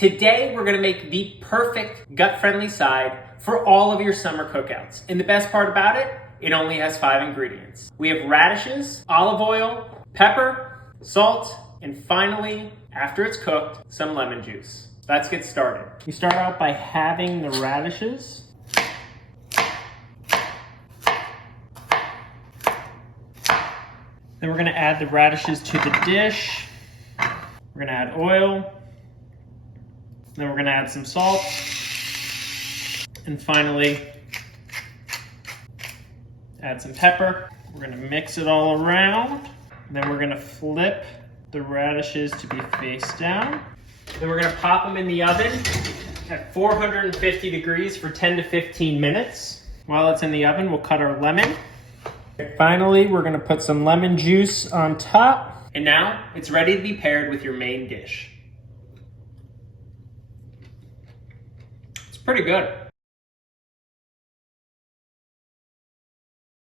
Today, we're gonna make the perfect gut-friendly side for all of your summer cookouts. And the best part about it, it only has 5 ingredients. We have radishes, olive oil, pepper, salt, and finally, after it's cooked, some lemon juice. Let's get started. We start out by halving the radishes. Then we're gonna add the radishes to the dish. We're gonna add oil. Then we're gonna add some salt. And finally, add some pepper. We're gonna mix it all around. Then we're gonna flip the radishes to be face down. Then we're gonna pop them in the oven at 450 degrees for 10 to 15 minutes. While it's in the oven, we'll cut our lemon. Finally, we're gonna put some lemon juice on top. And now it's ready to be paired with your main dish. It's pretty good.